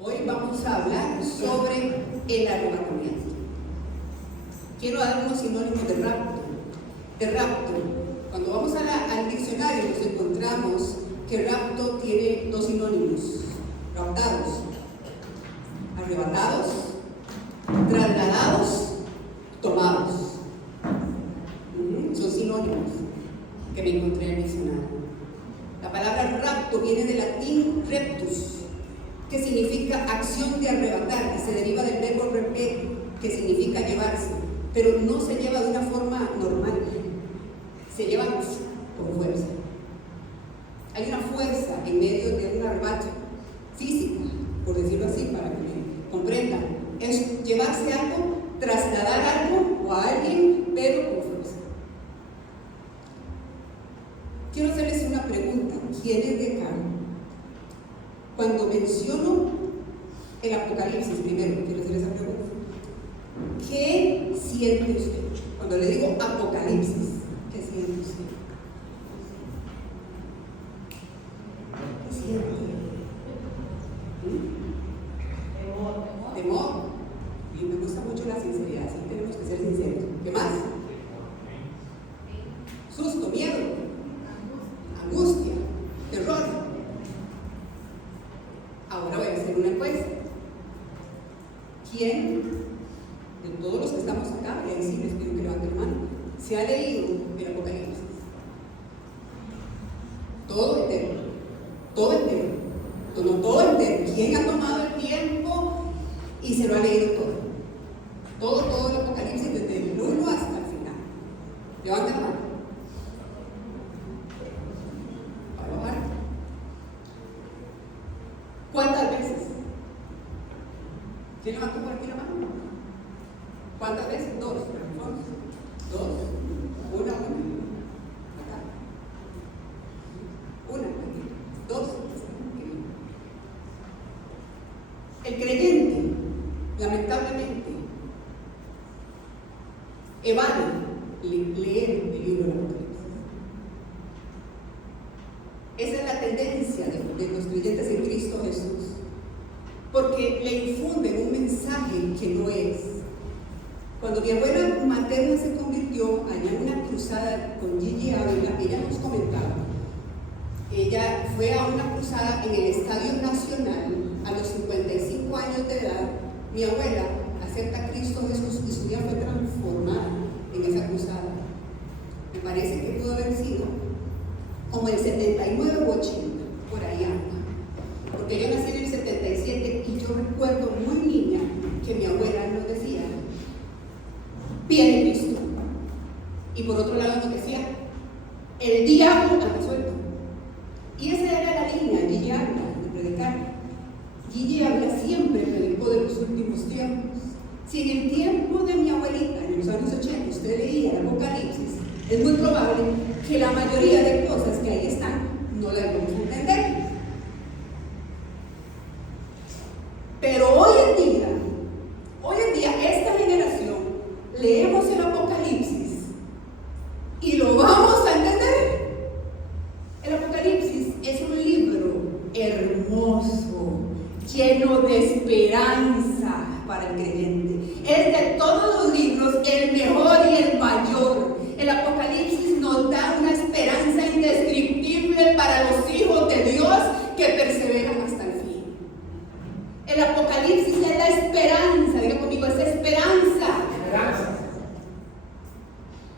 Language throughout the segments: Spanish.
Hoy vamos a hablar sobre el arrebatamiento. Quiero dar unos sinónimos de rapto. Cuando vamos al diccionario nos encontramos que rapto tiene dos sinónimos: raptados, arrebatados, trasladados, tomados. Son sinónimos que me encontré en el diccionario. La palabra rapto viene del latín reptus, que significa acción de arrebatar, y se deriva del verbo repere, que significa llevarse, pero no se lleva de una forma normal, se lleva con fuerza. Hay una fuerza en medio de un arrebato físico, por decirlo así, para que me comprendan. Es llevarse algo, trasladar algo o a alguien, pero con fuerza. Quiero hacerles una pregunta: ¿quién es de acá? Cuando menciono el Apocalipsis, primero quiero hacer esa pregunta: ¿qué siente usted? Cuando le digo Apocalipsis, ¿qué siente usted? ¿Qué siente? Temor. Y me gusta mucho la sinceridad, así que tenemos que ser sinceros. ¿Qué más? Susto, miedo, angustia, terror. Ahora voy a hacer una encuesta. ¿Quién de todos los que estamos acá, y ahí sí les pido que levanten la mano, se ha leído el Apocalipsis? Todo entero. Todo entero. No, todo entero. ¿Quién ha tomado el tiempo y se lo ha leído todo? Todo el Apocalipsis, desde el 1 hasta el final. Levanten la mano. ¿Cuántas veces? ¿Quién levantó por aquí la mano? ¿Cuántas veces? Dos. Una. Acá. Una. Dos. El creyente, lamentablemente, evade leer el libro del Apocalipsis. Esa es la tendencia de los creyentes en Cristo Jesús, porque le infunden un mensaje que no es. Cuando mi abuela materna se convirtió allá en una cruzada con Gigi Ávila, ella nos comentaba, ella fue a una cruzada en el Estadio Nacional a los 55 años de edad. Mi abuela acepta a Cristo Jesús y su vida fue transformada en esa cruzada. Me parece que pudo haber sido como el 79 o 80, por ahí anda. Porque yo nací en el 77 y yo recuerdo muy niña que mi abuela nos decía: viene Cristo. Y por otro lado nos decía: el diablo anda suelto. Y esa era la línea de Gigi Ávila de predicar. Gigi Ávila siempre predicó de los últimos tiempos. Si en el tiempo de mi abuelita, en los años 80, usted leía el Apocalipsis, es muy probable que la mayoría de cosas que ahí están no las vamos a entender. Pero hoy en día, esta generación, leemos el Apocalipsis y lo vamos a entender. El Apocalipsis es un libro hermoso, lleno de esperanza para el creyente. Es de todos los libros el mejor y el mayor. El Apocalipsis nos da una esperanza indescriptible para los hijos de Dios que perseveran hasta el fin. El Apocalipsis es la esperanza, diga conmigo, es esperanza.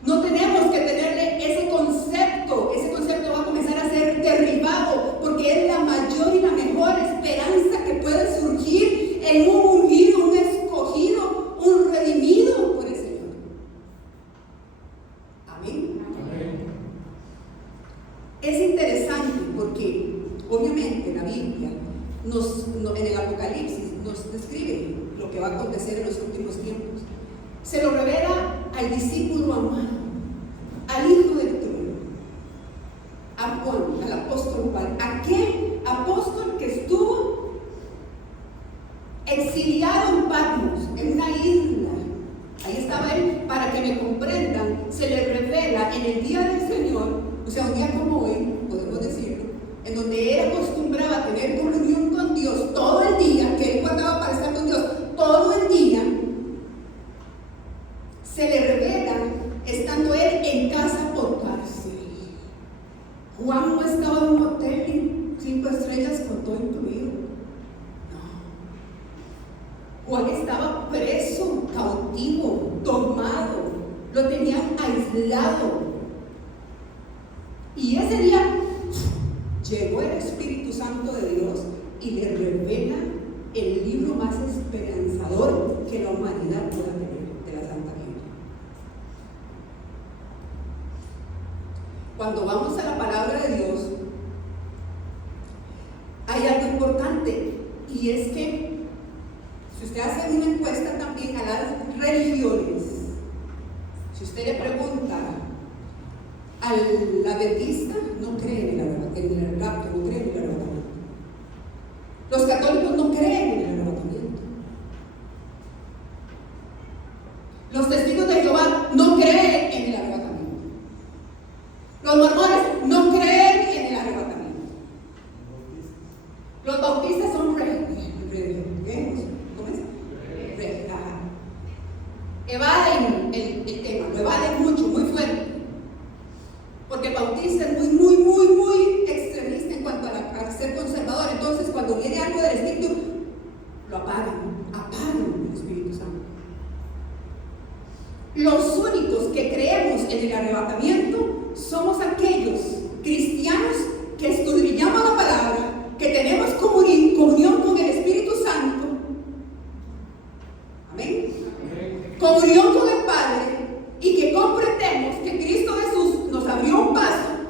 No tenemos que tenerle ese concepto va a comenzar a ser derribado, porque es la mayor y la mejor esperanza que puede surgir en un ungido, un escogido, un redimido por el Señor. Amén. Es interesante porque obviamente la Biblia en el Apocalipsis nos describe lo que va a acontecer en los últimos tiempos. Se lo revela al discípulo amado, al Hijo del Trono, a Juan, al apóstol Juan, aquel apóstol que estuvo exiliado en Patmos, en una isla. Ahí estaba él. Para que me comprendan, se le revela en el día del Señor, o sea, un día como hoy, podemos decirlo, en donde él acostumbraba a tener comunión con Dios todo el día, que Juan no estaba en un hotel 5 estrellas con todo incluido. No. Juan estaba preso, cautivo, tomado. Lo tenían aislado. Y ese día llegó el Espíritu Santo de Dios y le revela el libro más esperanzador que la humanidad pueda tener, de la Santa Biblia. Cuando vamos a la palabra de Dios, hay algo importante, y es que si usted hace una encuesta también a las religiones, si usted le pregunta al adventista, no cree en el rapto, no cree en el arrebatamiento. Los católicos no creen en el arrebatamiento. Los testigos de Jehová no creen en el arrebatamiento. Los mormones no creen en el arrebatamiento. Los bautistas son evaden el tema, lo evaden mucho, muy fuerte. Porque el bautista es muy extremista en cuanto a ser conservador. Entonces, cuando viene algo del Espíritu, lo apagan el Espíritu Santo. Los únicos que creemos en el arrebatamiento somos aquellos cristianos que escudriñamos la palabra, que tenemos comunión con el Espíritu Santo. Amén. Comunión con el Padre, y que comprendemos que Cristo Jesús nos abrió un paso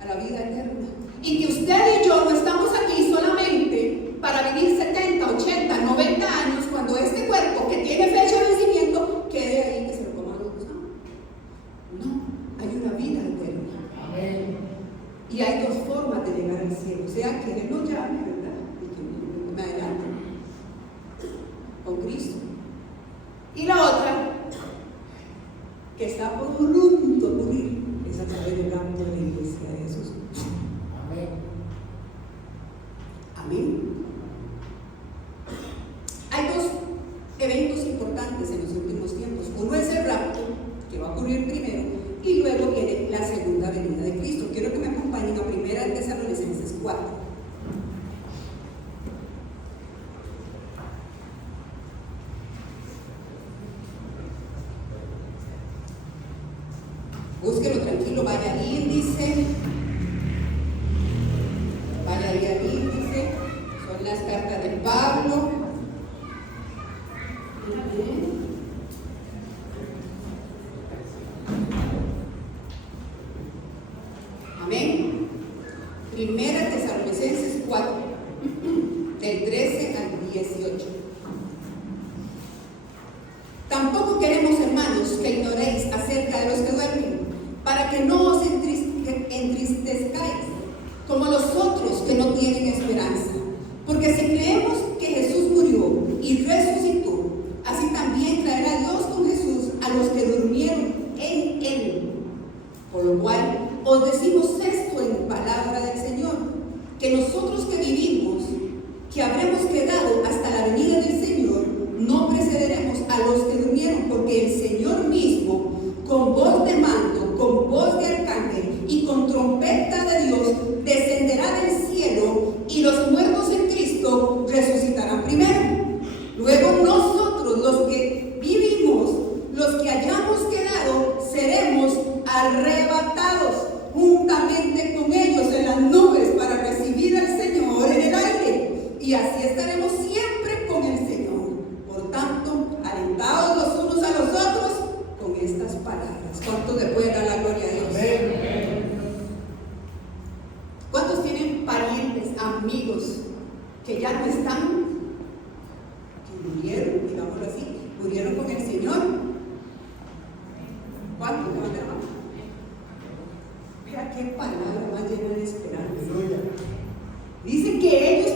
a la vida eterna, y que usted y yo no estamos aquí solamente para vivir 70, 80, 90 años, cuando este cuerpo que tiene fecha de vencimiento quede ahí, que se lo coman los gusanos. No, hay una vida eterna. Amén. Y hay dos formas de llegar al cielo, sea que Él nos llame, ¿verdad? Y que me adelante con Cristo. Y la otra, que está por un punto de morir, es a través del rapto de la iglesia de Jesús. Amén. Amén. Hay dos eventos importantes en los últimos tiempos. Uno es el rapto, que va a ocurrir primero, y luego viene la segunda venida de Cristo. Quiero que me acompañen a 1 Tesalonicenses 4. Búsquelo tranquilo, vaya ahí, dice. Vaya ahí, dice. Son las cartas de Pablo. Amén. 1 Tesalonicenses 4, del 13 al 18. Tampoco queremos, hermanos, que ignoréis acerca de los que duermen, para que no os entristezcáis como los otros que no tienen esperanza. Porque si creemos que Jesús murió y resucitó, así también traerá Dios con Jesús a los que durmieron en Él. Por lo cual os decimos esto en palabra del Señor, que nosotros que vivimos, que habremos quedado hasta la venida del Señor, no precederemos a los que durmieron, porque el Señor mismo, con voz de mando, con voz de arcángel y con trompeta de Dios, descenderá del cielo, y los muertos en Cristo resucitarán primero. Luego nosotros, los que vivimos, los que hayamos quedado, seremos arrebatados juntamente con ellos en las nubes para recibir al Señor en el aire, y así estaremos siempre con el Señor. Por tanto, alentados los unos a los otros con estas palabras. ¿Cuántos le pueden dar la gloria a Dios? Amén. ¿Cuántos tienen parientes, amigos que ya no están, que murieron, digámoslo así, murieron con el Señor? ¿Cuántos? Levanta la mano. Mira qué palabra más llena de esperanza. Dice que ellos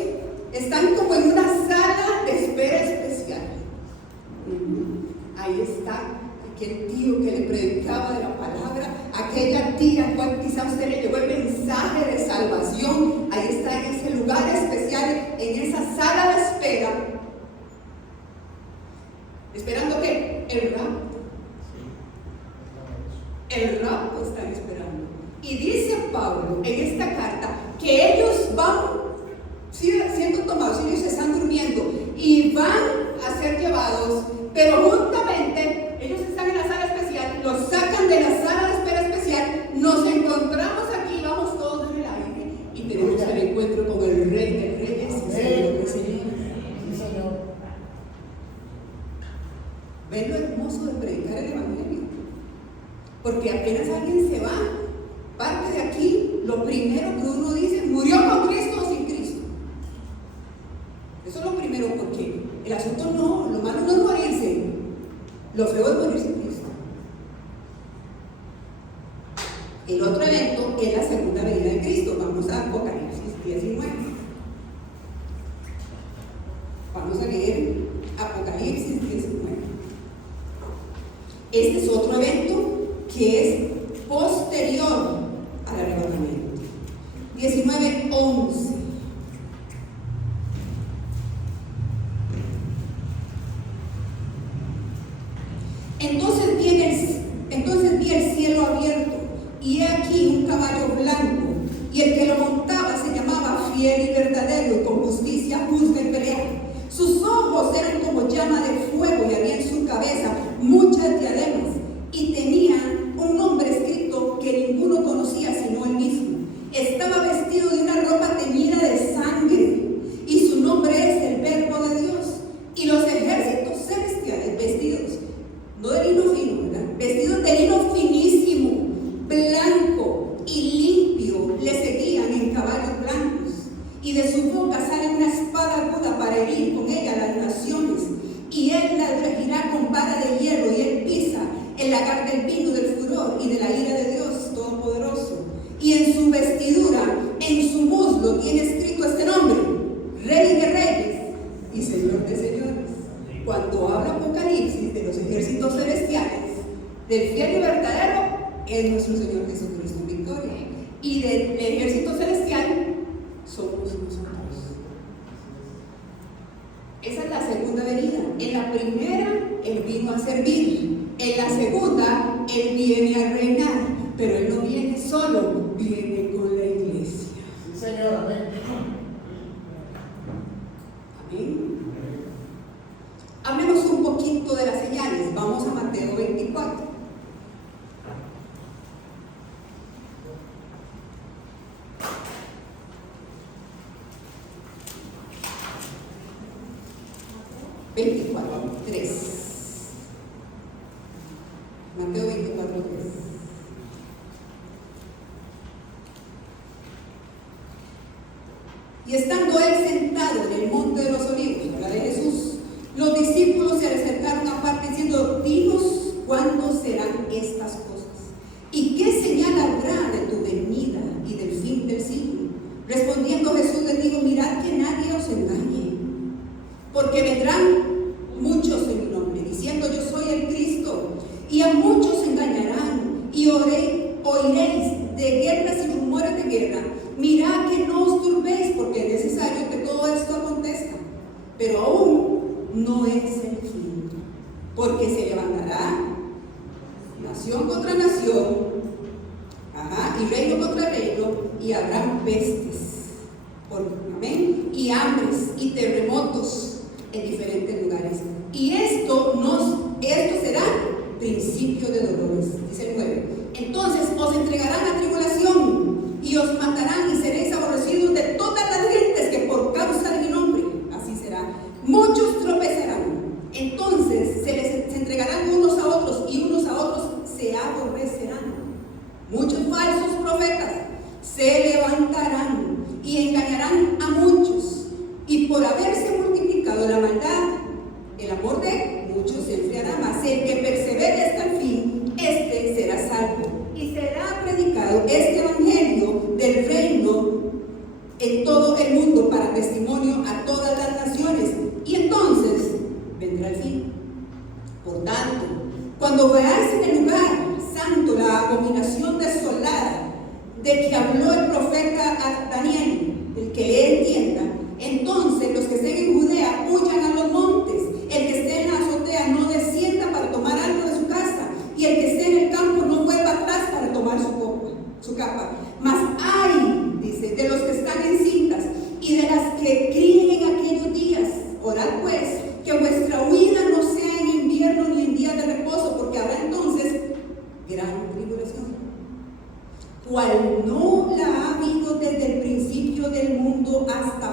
están como en una sala de espera especial. Ahí está aquel tío que le predicaba de la palabra, aquella tía cual quizá usted le llevó el mensaje de salvación. Ahí está en ese lugar especial, en esa sala de Pablo en esta carta que ellos van siendo tomados, ellos están durmiendo y van a ser llevados, pero juntamente ellos están en la sala especial, los sacan de la sala de espera especial, nos encontramos aquí, vamos todos en el aire y tenemos el encuentro con el Rey de Reyes y Señor de Señores. ¿Ven lo hermoso de predicar el Evangelio? Porque apenas alguien se va, parte de aquí, lo primero que uno dice, ¿murió con Cristo o sin Cristo? Eso es lo primero, porque el asunto no, lo malo no es morirse, lo feo es morir sin Cristo. El otro evento es la segunda venida de Cristo. Vamos a Apocalipsis 19. Vamos a leer Apocalipsis 19. Este es otro evento que es posterior al arrebatamiento. 19:11. Entonces vi el cielo abierto, y he aquí un caballo blanco, y el que lo montaba se llamaba Fiel y Verdadero, y con justicia juzga y pelea. Sus ojos eran como llama de fuego, y había en su cabeza muchas diademas, y tenía un nombre escrito que ninguno conocía sino él mismo. Estaba vestido de una ropa teñida de sangre, y su nombre es el Verbo de Dios. Y los ejércitos celestiales vestidos, no de lino fino, ¿verdad? Vestidos de lino finísimo, blanco y limpio, le seguían en caballos blancos, y de su boca sale una espada aguda para herir con ella las naciones, y él la regirá con vara de hierro, y él pisa el lagar del vino del furor y de la ira de Dios Todopoderoso. Y en su vestidura, en su muslo, tiene escrito este nombre: Rey de Reyes y Señor de Señores. Cuando habla Apocalipsis de los ejércitos celestiales, del fiel y verdadero, es nuestro Señor Jesucristo en victoria. Y del ejército celestial somos nosotros. Esa es la segunda venida. En la primera, Él vino a servir. En la segunda, Él viene a reinar. Pero Él no viene solo, viene con la iglesia. Sí, Señor, amén. Amén. Hablemos un poquito de las señales. Vamos a Mateo 24. Mateo 24:3. Y estando él sentado en el monte de los olivos, habla de Jesús, los discípulos se le acercaron aparte diciendo: dinos cuándo serán estas cosas, y qué señal habrá de tu venida y del fin del siglo. Respondiendo Jesús les dijo: mirad que nadie os engañe, porque vendrán muchos en mi nombre, diciendo: yo soy el Cristo, y a muchos engañarán, y oiréis de guerras y rumores de guerra. Mirad que no os turbéis, porque es necesario que todo esto acontezca, pero aún no es el fin, porque se levantará nación contra nación, y reino contra reino, y habrán pestes, amén, y hambres y terremotos en diferentes lugares. Y esto será principio de dolores, dice el 9. Entonces os entregarán a tribulación, y os matarán, y seréis aborrecidos de todas las gentes que por causa de mi nombre, así será. Muchos tropezarán, entonces se entregarán unos a otros, y unos a otros se aborrecerán. Muchos falsos profetas se levantarán y engañarán a muchos, y por haberse multiplicado la maldad, el amor de muchos se enfriará, mas el que persevere hasta el fin, este será salvo. Y será predicado este evangelio del reino en todo el mundo para testimonio a todas las naciones, y entonces vendrá el fin. Por tanto, cuando veáis en el lugar santo la abominación desolada de que habló el profeta a Daniel, el que le entienda, entonces los que estén en Judea huyan a los montes, el que esté en la azotea no descienda para tomar algo de su casa, y el que esté en el campo no vuelva atrás para tomar su capa, mas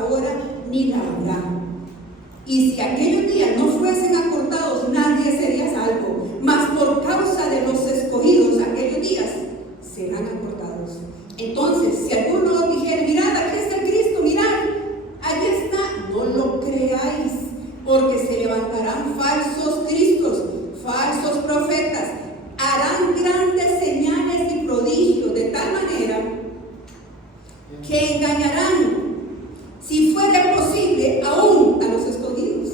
ahora ni la habrá. Y si aquellos días no fuesen acortados, nadie sería salvo. Mas por causa de los escogidos, aquellos días serán acortados. Entonces, si alguno dijere, mirad, aquí está el Cristo, mirad, allí está, no lo creáis, porque se levantarán falsos cristos, falsos profetas, harán grandes señales y prodigios, de tal manera que engañarán, si fuera posible, aún a los escogidos.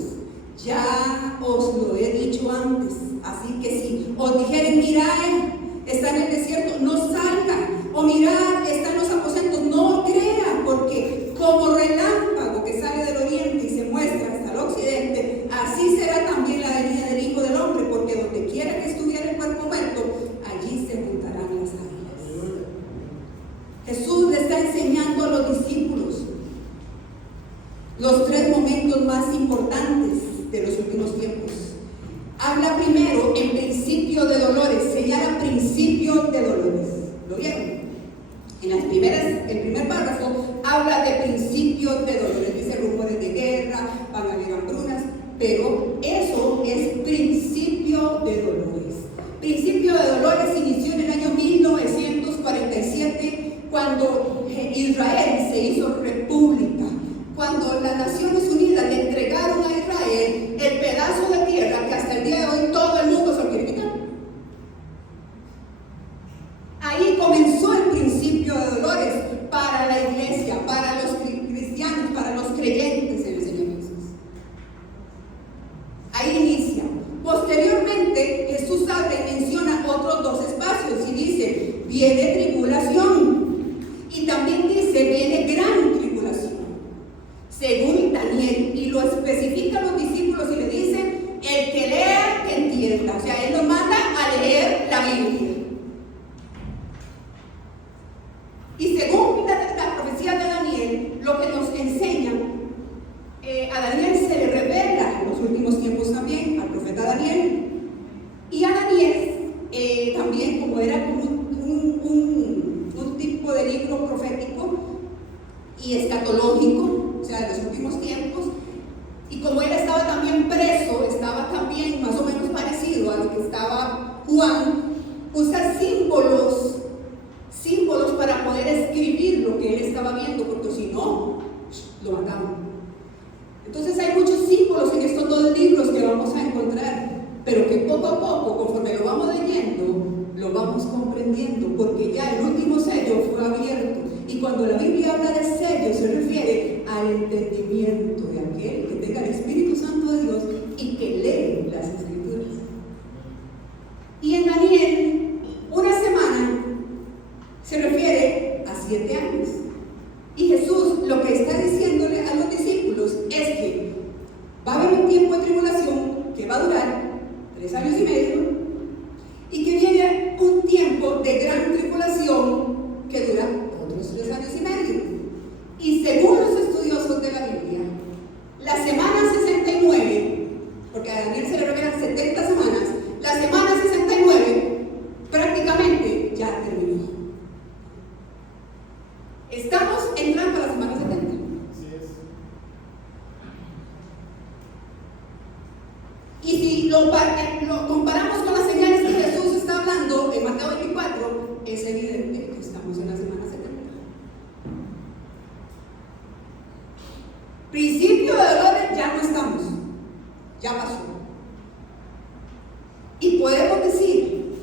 Ya os lo he dicho antes. Así que si os dijeren, mirad, está en el desierto, no salgan, o mirad, está en los aposentos, no crean, porque como relámpago que sale del oriente y se muestra hasta el occidente, así será también la venida del Hijo del Hombre, porque donde quiera que estuviera el cuerpo muerto, allí se juntarán las águilas. Jesús le está enseñando a los discípulos los tres momentos más importantes de los últimos tiempos. Habla primero en principio de dolores, señala principio de dolores. ¿Lo vieron? El primer párrafo habla de principio de dolores, dice rumores de guerra, van a haber hambrunas, pero eso es principio de dolores. Principio de dolores inició en el año 1947, cuando Israel se hizo república. Cuando las Naciones Unidas le entregaron a Israel el pedazo de tierra que hasta el día de hoy todo el mundo se lo quiere quitar. Ahí comenzó el principio de dolores para la iglesia, para los cristianos, para los creyentes en el Señor Jesús. Ahí inicia. Posteriormente, Jesús habla y menciona otros dos espacios y dice, viene tribulación. Y también dice, viene gran tribulación. Según Daniel, y lo especifica a los discípulos y le dice, el que lea, que entienda. O sea, él nos manda a leer la Biblia. Y según la profecía de Daniel, lo que nos enseña, a Daniel se le revela en los últimos tiempos también, al profeta Daniel. Y a Daniel, también como era como un tipo de libro profético y escatológico, o sea, de los últimos tiempos, y como él estaba también preso, estaba también más o menos parecido a lo que estaba Juan, usa símbolos para poder escribir lo que él estaba viendo, porque si no, lo mataban. Entonces hay muchos símbolos en estos dos libros que vamos a encontrar, pero que poco a poco, conforme lo vamos leyendo, lo vamos comprendiendo, porque ya el último sello fue abierto. Y cuando la Biblia habla de sello, se refiere al entendimiento de aquel que tenga el Espíritu Santo de Dios y que lee las Escrituras. Y en Daniel, una semana se refiere a 7 años. Y Jesús lo que está diciéndole a los discípulos es que va a haber un tiempo de tribulación que va a durar 3 años y medio, y que viene un tiempo de gran tribulación que dura otros 3 años y medio. Y según los estudiosos de la Biblia, la semana 69, porque a Daniel se le revelan 70 semanas, la semana 69 prácticamente ya terminó. Estamos entrando a la semana 70. Así es. Y si lo comparamos con las señales que Jesús está hablando en Mateo 24, es evidente que estamos en la semana 70. Principio de dolores ya no estamos, ya pasó. Y podemos decir,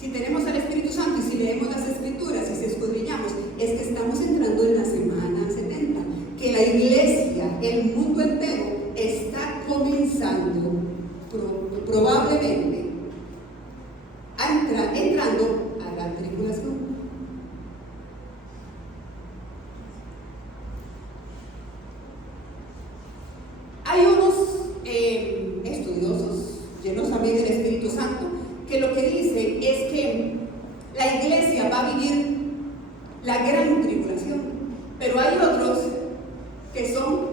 si tenemos al Espíritu Santo y si leemos las Escrituras y si escudriñamos, es que estamos entrando en la semana 70, que la iglesia, el mundo entero, está comenzando probablemente entrando a la tribulación. Hay unos estudiosos llenos también del Espíritu Santo que lo que dicen es que la iglesia va a vivir la gran tribulación, pero hay otros que son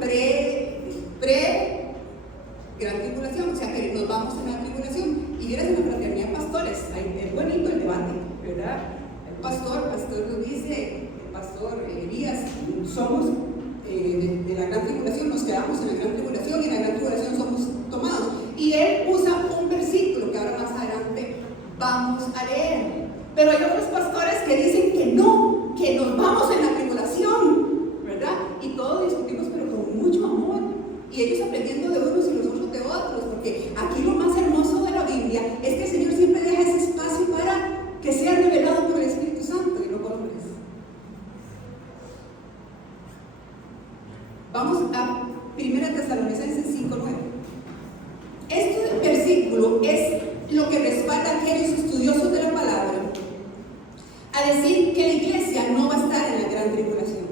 gran tribulación, o sea que nos vamos a la tribulación. Y vienes en la fraternidad de pastores, es bonito el debate, ¿verdad? El pastor nos dice, el pastor Elías, somos de la gran tribulación, nos quedamos en la gran tribulación y en la gran tribulación somos tomados. Y él usa un versículo que ahora más adelante vamos a leer. Pero hay otros pastores que dicen que no, que nos vamos en la tribulación, ¿verdad? Y todos discutimos, pero con mucho amor. Y ellos aprendiendo de unos y los otros de otros, porque aquí lo más hermoso de la Biblia es que el Señor siempre deja ese espacio para que sea revelado por el Espíritu Santo y no por hombres. Vamos a 1 Tesalonicenses 5:9. Este versículo es lo que respalda a aquellos estudiosos de la palabra a decir que la iglesia no va a estar en la gran tribulación.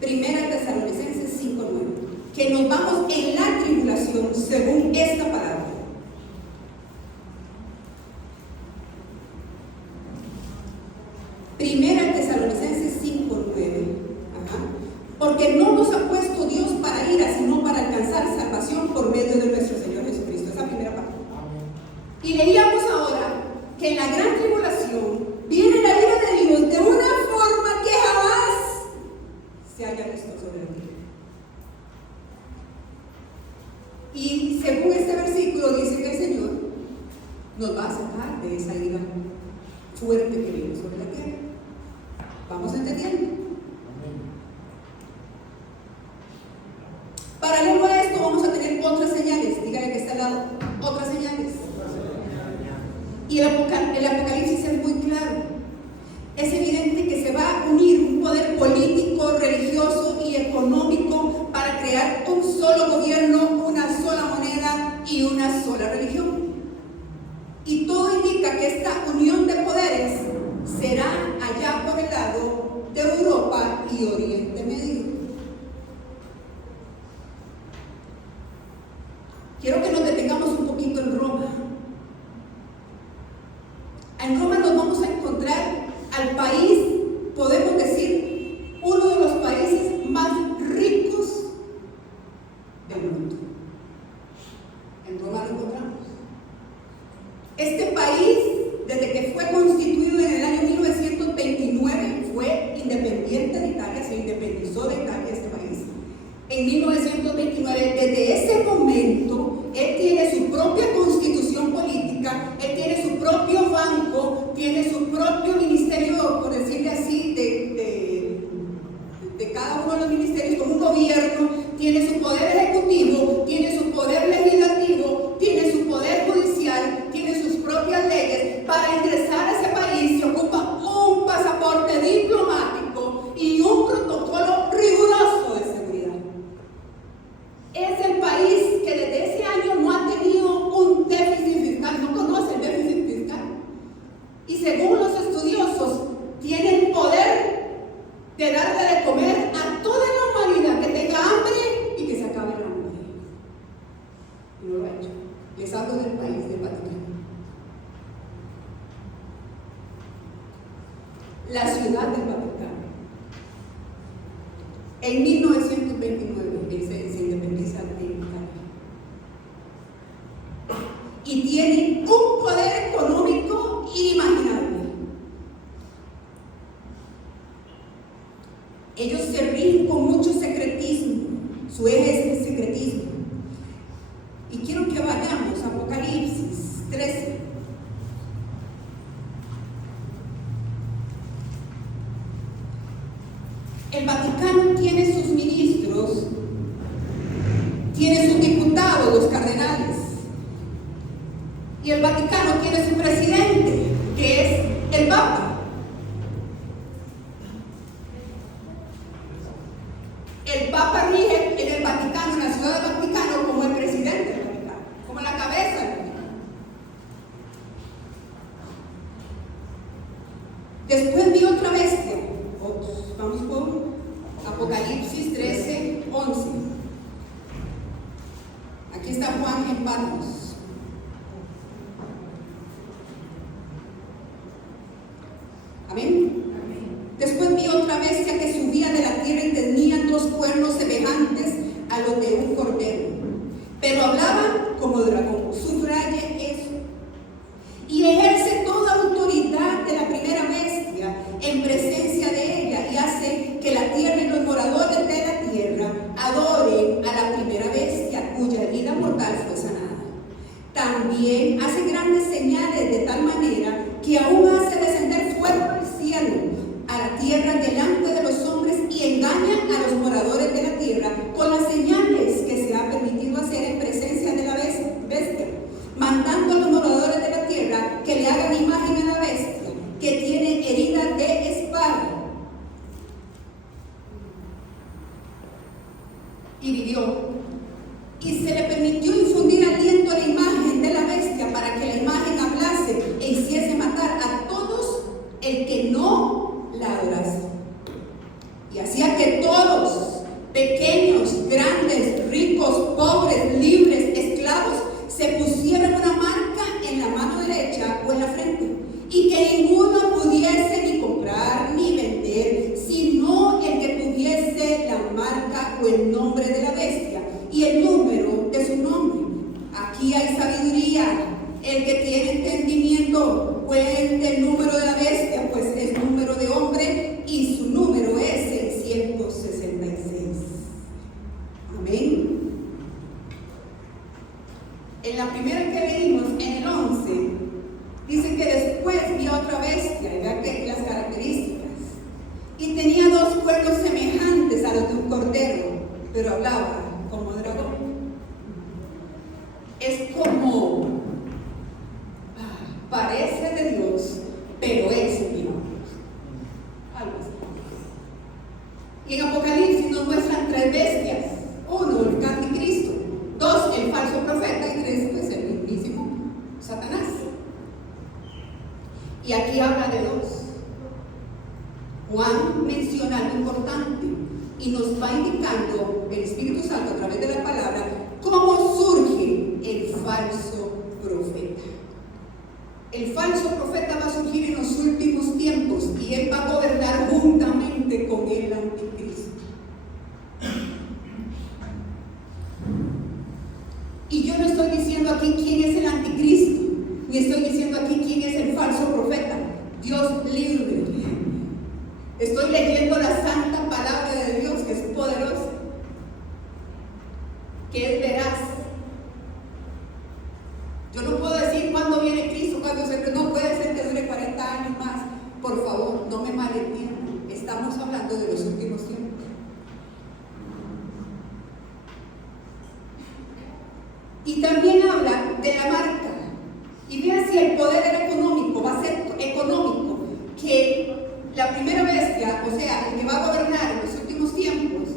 1 Tesalonicenses 5:9. Que nos vamos en la tribulación según esta palabra. Primera Tesalonicenses 5:9. Porque no nos ha puesto Dios para ira, sino para alcanzar salvación por medio de nuestro Señor Jesucristo. Esa primera parte. Y leíamos ahora que en la gran tribulación viene la ira de Dios de una forma que jamás se haya visto sobre la tierra. Y según este versículo dice que el Señor nos va a sacar de esa ira fuerte que viene sobre la tierra. ¿Vamos entendiendo? Paralelo a esto vamos a tener otras señales. Dígale que está al lado, otras señales. Y el Apocalipsis es muy claro. Es evidente que se va a unir un poder político, religioso y económico para crear un solo gobierno, una sola moneda y una sola religión. Y todo indica que esta unión de poderes será allá por el lado de Europa y Oriente Medio. Quiero que nos detengamos un poquito en Roma. En Roma nos vamos a encontrar al país, podemos decir, uno de los países más ricos del mundo. En Roma lo encontramos. Este país, desde que fue constituido en el año 1929, fue independiente de Italia, se independizó de Italia este país. En 1929, desde ese momento, él tiene su propia constitución política, él tiene su propio banco, tiene su propio ministerio, por decirle así, de cada uno de los ministerios, como un gobierno, tiene su poder ejecutivo, tiene su poder legislativo, tiene su poder judicial, tiene sus propias leyes. Para ingresar a ese país se ocupa un pasaporte diplomático y un protocolo riguroso de seguridad. Es el país que desde ese año no ha tenido un déficit fiscal, no conoce el déficit fiscal. Y según los estudiosos, tiene el poder de darle de comer a toda la humanidad que tenga hambre y que se acabe el hambre. Y no lo ha hecho. Les hablo del país del Vaticano. La ciudad del Vaticano. En 1929 se independiza de Italia. Y tiene un poder económico inimaginable. Ellos se rigen con mucho secretismo. Su eje es el secretismo. Y quiero que vayamos a Apocalipsis 13. El Vaticano tiene sus ministros, tiene sus diputados, los cardenales. Y el Vaticano tiene su presidente, que es el Papa. El Papa rige en el Vaticano, en la ciudad del Vaticano, como el presidente del Vaticano, como la cabeza del Vaticano. Después vi otra bestia. Vamos por Apocalipsis 13, 11. Aquí está Juan en Patmos. Amén. Después vi otra bestia que subía de la tierra y tenía dos cuernos semejantes a los de un cordero, pero hablaba como dragón. Subraye eso. Y ejerce toda autoridad de la primera bestia en presencia de ella y hace que la tierra y los moradores de la tierra también hace grandes señales de tal manera que aún hace descender fuego del cielo a la tierra delante de los hombres y engaña a los moradores de la tierra con las señales que se ha permitido hacer en presencia de la bestia, mandando a los moradores de la tierra que le hagan imagen a la bestia, que tiene heridas de espada. Y vivió. Y se le permitió infundir aliento a la imagen de la bestia para que la imagen hablase e hiciese matar a todos el que no la adorase. Y hacía que todos, pequeños, grandes, ricos, pobres, libres, esclavos, se pusieran una marca en la mano derecha o en la frente, y que ninguno pudiese ni comprar ni vender, sino el que tuviese la marca o el nombre de la bestia y el número de su nombre. Aquí hay sabiduría. El que tiene entendimiento cuente el número de la bestia, pues es número de hombre y su número es 666. Amén. En la primera que leímos, en el 11, dice que después vi a otra bestia, y vean que las características, y tenía dos cuernos semejantes a los de un cordero, pero hablaba como dragón. Es como, parece de Dios, pero es el diablo. Algo así. Y en Apocalipsis nos muestran tres bestias: uno, el anticristo; dos, el falso profeta; y tres, pues el mismísimo Satanás. Y aquí habla de dos. Juan menciona algo importante y nos va indicando el Espíritu Santo a través de la palabra cómo surge el falso profeta. El falso profeta va a surgir en los últimos tiempos y él va a gobernar juntamente con el anticristo. Y yo no estoy diciendo aquí quién es el anticristo, ni estoy diciendo aquí quién es el falso profeta. Dios libre. Estoy leyendo la santa palabra de Dios, que es poderosa, que es veraz. Yo no puedo decir cuándo viene Cristo, cuándo se... No puede ser que dure 40 años más. Por favor, no me malentiendan. Estamos hablando de los últimos tiempos. Y también habla de la marca. Y vean si el poder era económico, va a ser económico, que la primera bestia, o sea, el que va a gobernar en los últimos tiempos,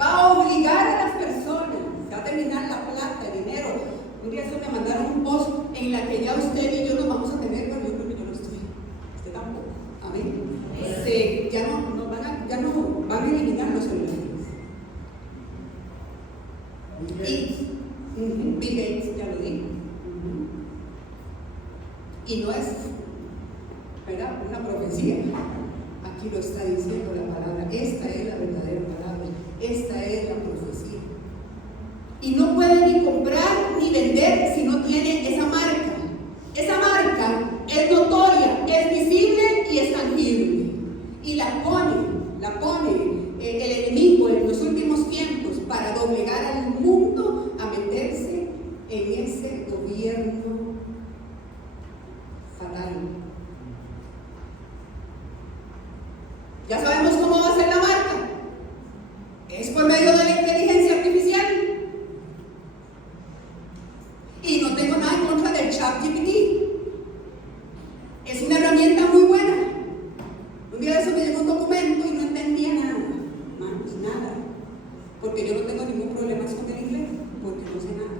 va a obligar a las personas, va a terminar la plata, el dinero. Un día me mandaron un post en la que ya usted y yo nos vamos a tener, pero yo creo que yo no estoy. Usted tampoco. Amén. Ya no van a eliminar los celulares. Bill Gates ya lo dijo. Y no es, ¿verdad?, una profecía. Aquí lo está diciendo la palabra. Esta es la verdadera palabra. Esta es la profecía. Y no puede ni comprar ni vender si no tiene esa marca. Esa marca es notoria, es visible y es tangible. Y la pone el enemigo en los últimos tiempos para doblegar al mundo a meterse en ese gobierno fatal. Ya sabemos cómo va a ser la marca. Es por medio de la inteligencia artificial. Y no tengo nada en contra del ChatGPT. Es una herramienta muy buena. Un día de eso me llegó un documento y no entendía nada. Manos, nada. Porque yo no tengo ningún problema con el inglés, porque no sé nada.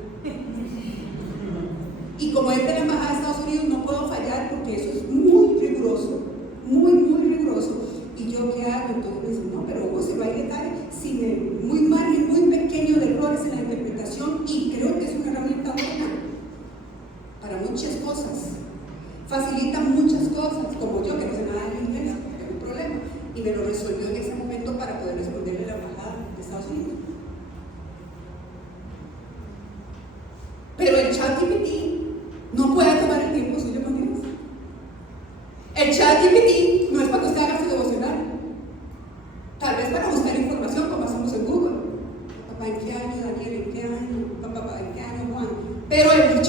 Y como es de la Embajada de Estados Unidos, no puedo fallar porque eso es muy riguroso. Muy, muy riguroso. ¿Y yo qué hago? Entonces me dicen, no, pero vos se va a quitar sin muy margen, muy pequeño de errores en la interpretación, y creo que es una herramienta buena para muchas cosas. Facilita muchas cosas, como yo que no sé nada de inglés, tengo un problema, y me lo resolvió en ese momento para poder responderle a la Embajada de Estados Unidos. Pero el ChatGPT no puede tomar el tiempo suyo con Dios. El ChatGPT no es para que usted haga su devocional. Tal vez para buscar información, como hacemos en Google. Papá, ¿en qué año Daniel? ¿En qué año? Papá, ¿en qué año Juan? Pero el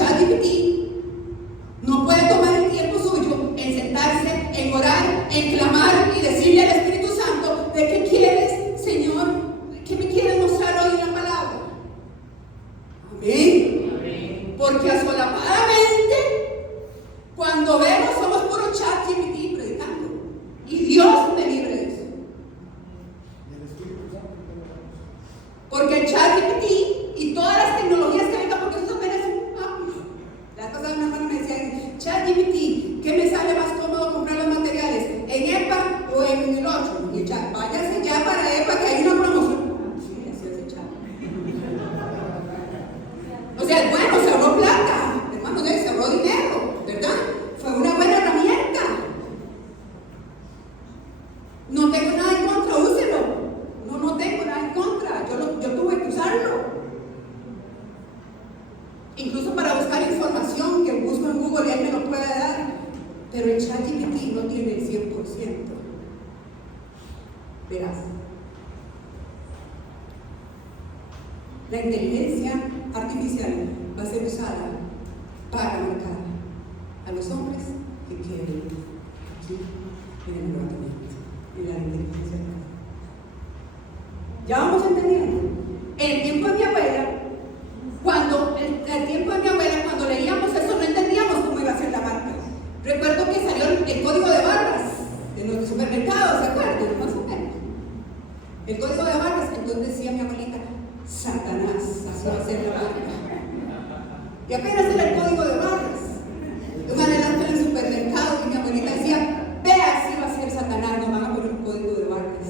ChatGPT y todas las tecnologías que vengan, porque eso apenas es un cambio. Las cosas una hermana me decía, ChatGPT, ¿qué me sale más cómodo comprar los materiales? ¿En EPA o en el 8? Y ya, váyase ya para EPA, que hay una promoción. Sí, así es el chat. O sea, bueno, se ahorró plata, hermano, se ahorró dinero, ¿verdad? Fue una buena herramienta. No tengo nada en contra, úselo. No tengo nada en contra. Yo tuve que usarlo. Incluso para buscar información que busco en Google y él me lo puede dar. Pero el ChatGPT no tiene el 100%. Verás. La inteligencia artificial va a ser usada para marcar a los hombres que queden aquí en el levantamiento, en la inteligencia. Ya vamos entendiendo. En el tiempo de mi abuela, cuando leíamos eso, no entendíamos cómo iba a ser la marca. Recuerdo que salió el código de barras de los supermercados, ¿se acuerdan? Más o menos. El código de barras, entonces decía mi abuelita, Satanás, así va a ser la marca. Y apenas era el código de barras. De un adelanto en el supermercado, y mi abuelita decía, vea, así va a ser Satanás, no van a poner un código de barras.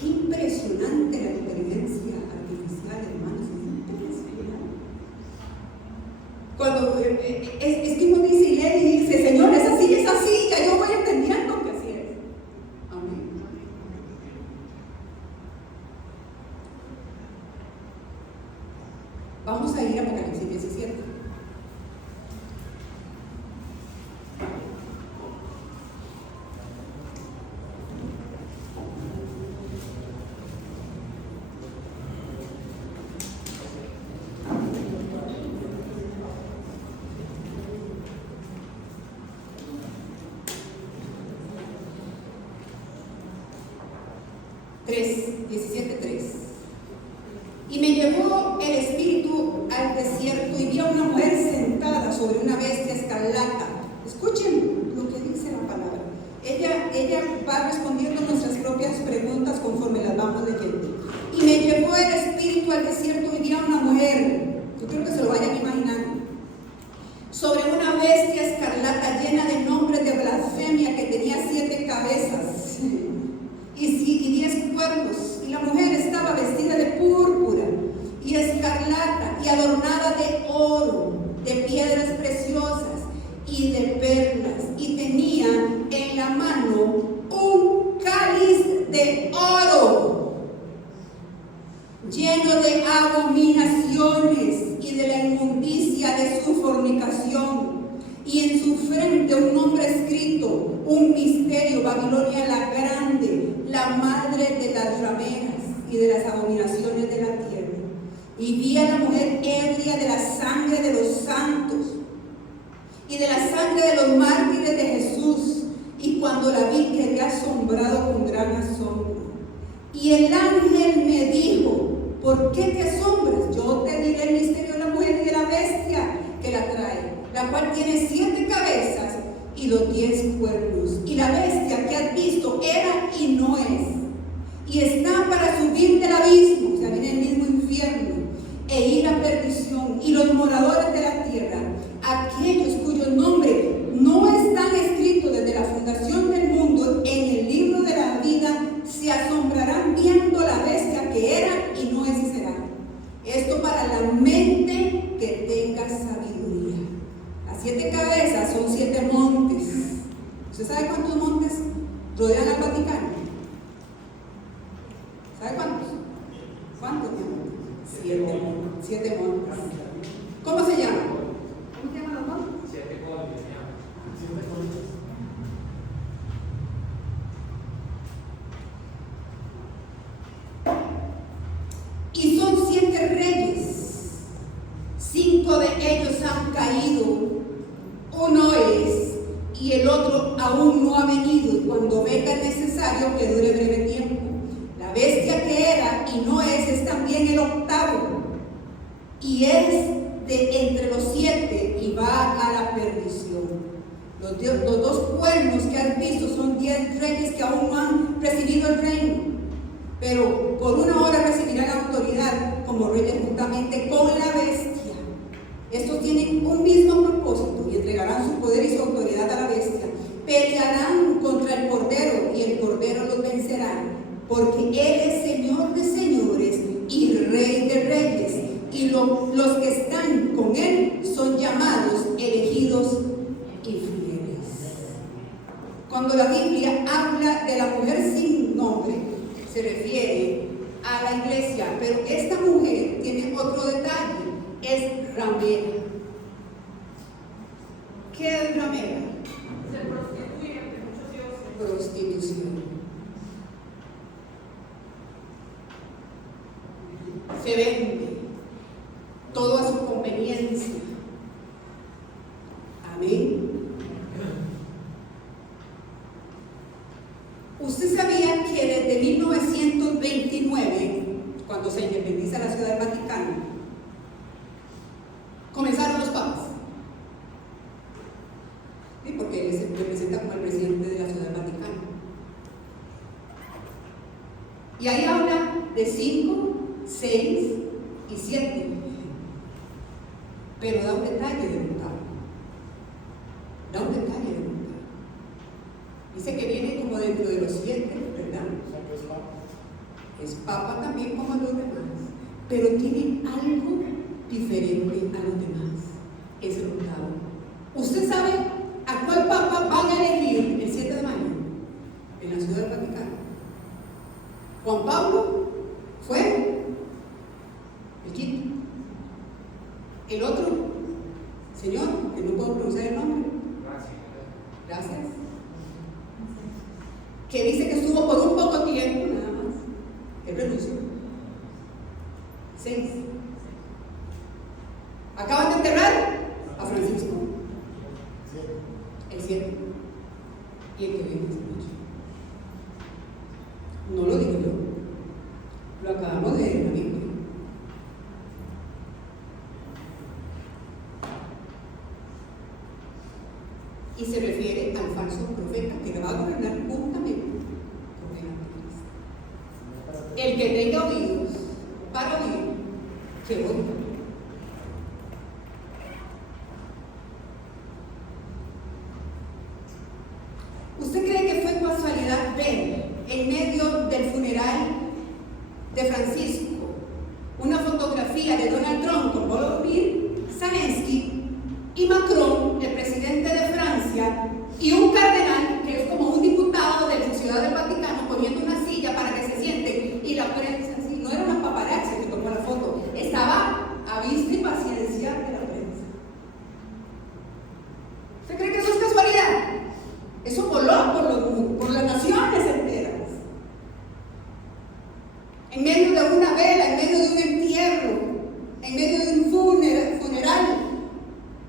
Qué impresionante la inteligencia artificial, hermanos, es impresionante. Cuando es que uno dice y lee y dice, Señor, es así, ya yo voy entendiendo que así es. Amén. Vamos a ir a Apocalipsis 17. Y me llevó el espíritu al desierto y vi a una mujer sentada sobre una bestia escarlata. Escuchen lo que dice la palabra. Ella va respondiendo nuestras propias preguntas conforme las vamos leyendo. Y me llevó el espíritu al desierto y vi a una mujer, yo quiero que se lo vayan imaginando, sobre una bestia escarlata llena de nombres de blasfemia, que tenía 7 cabezas y 10 cuernos. Y la mujer estaba vestida de púrpura y escarlata y adornada de oro, de piedras preciosas y de perlas, y tenía en la mano un cáliz de oro lleno de abominaciones y de la inmundicia de su fornicación, y en su frente un nombre escrito, un misterio: Babilonia la grande, la madre de las rameras y de las abominaciones de la tierra. Y vi a la mujer ebria de la sangre de los santos y de la sangre de los mártires de Jesús, y cuando la vi quedé asombrado con gran asombro. Y el ángel me dijo: ¿por qué te asombras? Yo te diré el misterio de la mujer y de la bestia que la trae, la cual tiene 7 cabezas y los 10 cuernos. Y la bestia que has visto era y no es, y está para subir del abismo, o sea, viene el mismo infierno, e ir a perdición. Y los moradores de la tierra, aquellos cuyos nombres no están escritos desde la fundación del mundo en el libro de la vida, se asombrarán viendo la bestia que era y no es y será. Esto para la mente que tenga sabiduría. Las 7 cabezas son 7 montes. ¿Usted sabe cuántos montes rodean al Vaticano? ¿Sabe cuántos? ¿Cuántos? 7 montes. ¿Cómo se llaman? ¿Cómo se llaman los montes? 7 colinas. 7 colinas. Y son 7 reyes. 5 de ellos han caído. Uno es, y el otro aún no ha venido. Y cuando venga es necesario que dure breve tiempo. La bestia que era y no es también el 8º. Y es de entre los 7 y va a la perdición. Los 2 cuernos que has visto son 10 reyes que aún no han recibido recibido el reino, pero por una hora recibirá la autoridad como reyes juntamente con la bestia. Estos tienen un mismo propósito y entregarán su poder y su autoridad a la bestia. Pelearán contra el Cordero y el Cordero los vencerá, porque Él es Señor de señores y Rey de reyes, y los que están con Él son llamados, elegidos y fieles. Cuando la Biblia habla de la mujer sin nombre, se refiere a la iglesia, pero esta mujer tiene otro detalle, es ramera. ¿Qué es ramera? Se prostituye ante muchos dioses. Prostitución. Se vende todo a su conveniencia. Amén. ¿Usted sabía que desde 1929, cuando se independiza la Ciudad del Vaticano, comenzaron los papas? ¿Sí? Porque él se representa como el presidente de la Ciudad del Vaticano. Y ahí habla de 5, 6 y 7. Pero da un detalle de brutal. Da un detalle de brutal. Dice que viene como dentro de los 7, ¿verdad? Es papa también como los demás, pero tiene algo diferente a los demás. Es el octavo. ¿Usted sabe a cuál papa van a elegir el 7 de mayo en la Ciudad del Vaticano? Juan Pablo fue el quinto. El otro señor, que no puedo pronunciar el nombre, gracias, que dice que estuvo por un poco tiempo nada más, que renunció. 6. Acaban de enterrar a Francisco, el 7, y el que viene esta noche. No lo digo yo, lo acabamos de leer en la Biblia. Y se refiere al falso profeta que va a gobernar juntamente con el anticristo. El que tenga oídos para oír, que oiga. ¿Usted cree que fue casualidad ver en medio del funeral de Francisco una fotografía de Donald Trump con Volodymyr Zelensky y Macron, el presidente de Francia, y un cardenal que es como un diputado de la Ciudad del Vaticano poniendo una silla para que se siente, y la prensa así? No era una paparazzi que tomó la foto, estaba a vista y paciencia de la prensa. ¿Usted cree que eso es casualidad? Eso voló por las naciones enteras. En medio de una vela, en medio de un entierro, en medio de un funeral,